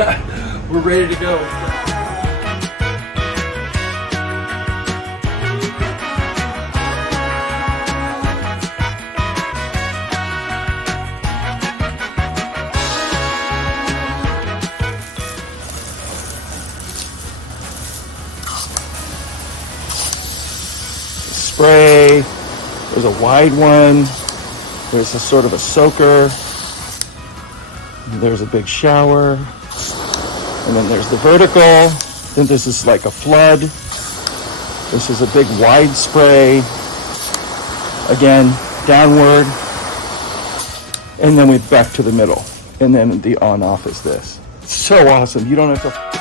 We're ready to go. Spray. There's a wide one. There's a sort of a soaker. There's a big shower. And then there's the vertical. Then this is like a flood. This is a big wide spray. Again, downward. And then we're back to the middle. And then the on-off is this. So awesome. You don't have to...